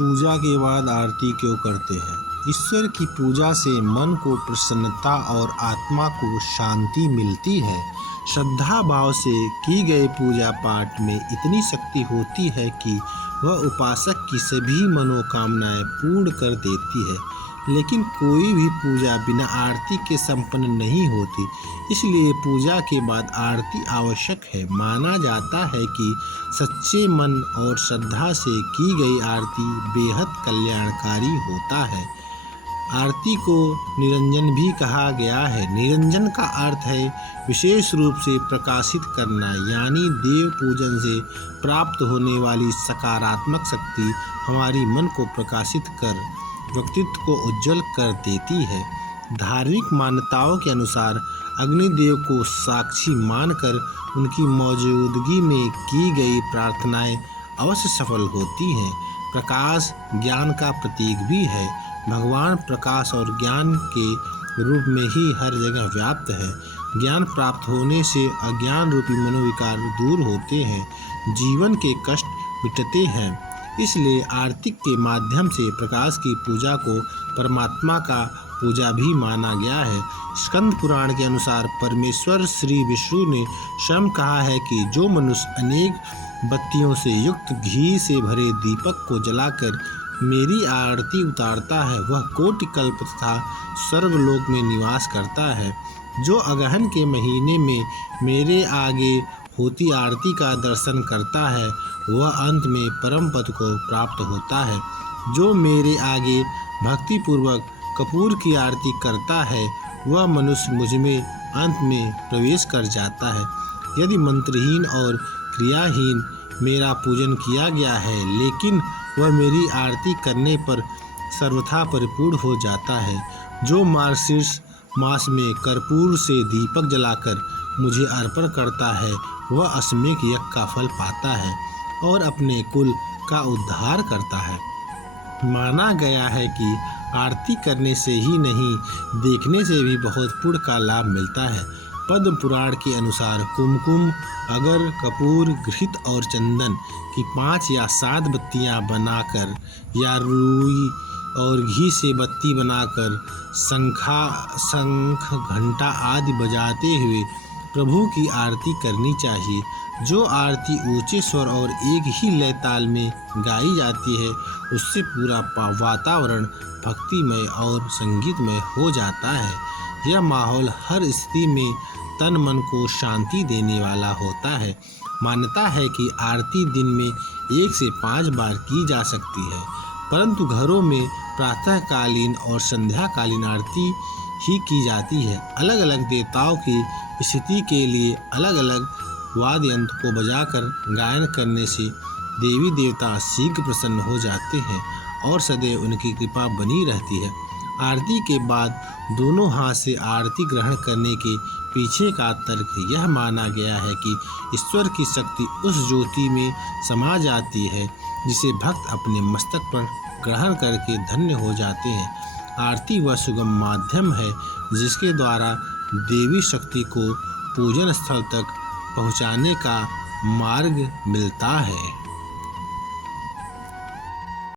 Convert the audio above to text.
पूजा के बाद आरती क्यों करते हैं? ईश्वर की पूजा से मन को प्रसन्नता और आत्मा को शांति मिलती है। श्रद्धा भाव से की गई पूजा पाठ में इतनी शक्ति होती है कि वह उपासक की सभी मनोकामनाएं पूर्ण कर देती है। लेकिन कोई भी पूजा बिना आरती के संपन्न नहीं होती, इसलिए पूजा के बाद आरती आवश्यक है। माना जाता है कि सच्चे मन और श्रद्धा से की गई आरती बेहद कल्याणकारी होता है। आरती को निरंजन भी कहा गया है। निरंजन का अर्थ है विशेष रूप से प्रकाशित करना, यानी देव पूजन से प्राप्त होने वाली सकारात्मक शक्ति हमारी मन को प्रकाशित कर व्यक्तित्व को उज्जवल कर देती है। धार्मिक मान्यताओं के अनुसार अग्निदेव को साक्षी मानकर उनकी मौजूदगी में की गई प्रार्थनाएं अवश्य सफल होती हैं। प्रकाश ज्ञान का प्रतीक भी है। भगवान प्रकाश और ज्ञान के रूप में ही हर जगह व्याप्त है। ज्ञान प्राप्त होने से अज्ञान रूपी मनोविकार दूर होते हैं, जीवन के कष्ट मिटते हैं। इसलिए आरती के माध्यम से प्रकाश की पूजा को परमात्मा का पूजा भी माना गया है। स्कंद पुराण के अनुसार परमेश्वर श्री विष्णु ने स्वयं कहा है कि जो मनुष्य अनेक बत्तियों से युक्त घी से भरे दीपक को जलाकर मेरी आरती उतारता है, वह कोटि कल्प तथा स्वर्गलोक में निवास करता है। जो अगहन के महीने में मेरे आगे होती आरती का दर्शन करता है, वह अंत में परम पद को प्राप्त होता है। जो मेरे आगे भक्ति पूर्वक कपूर की आरती करता है, वह मनुष्य मुझ में अंत में प्रवेश कर जाता है। यदि मंत्रहीन और क्रियाहीन मेरा पूजन किया गया है, लेकिन वह मेरी आरती करने पर सर्वथा परिपूर्ण हो जाता है। जो मार्गशीर्ष मास में कर्पूर से दीपक जलाकर मुझे अर्पण करता है, वह अश्वमेध यज्ञ का फल पाता है और अपने कुल का उद्धार करता है। माना गया है कि आरती करने से ही नहीं, देखने से भी बहुत पुण्य का लाभ मिलता है। पद्म पुराण के अनुसार कुमकुम, अगर, कपूर, घृत और चंदन की 5 या 7 बत्तियां बनाकर या रुई और घी से बत्ती बनाकर शंख घंटा आदि बजाते हुए प्रभु की आरती करनी चाहिए। जो आरती ऊंचे स्वर और एक ही लय ताल में गाई जाती है, उससे पूरा वातावरण भक्तिमय और संगीतमय हो जाता है। यह माहौल हर स्थिति में तन मन को शांति देने वाला होता है। मान्यता है कि आरती दिन में 1 से 5 बार की जा सकती है, परंतु घरों में प्रातःकालीन और संध्याकालीन आरती ही की जाती है। अलग अलग देवताओं की स्थिति के लिए अलग अलग वाद्य यंत्र को बजाकर गायन करने से देवी देवता शीघ्र प्रसन्न हो जाते हैं और सदैव उनकी कृपा बनी रहती है। आरती के बाद दोनों हाथ से आरती ग्रहण करने के पीछे का तर्क यह माना गया है कि ईश्वर की शक्ति उस ज्योति में समा जाती है जिसे भक्त अपने मस्तक पर ग्रहण करके धन्य हो जाते हैं। आरती वह सुगम माध्यम है जिसके द्वारा देवी शक्ति को पूजन स्थल तक पहुंचाने का मार्ग मिलता है।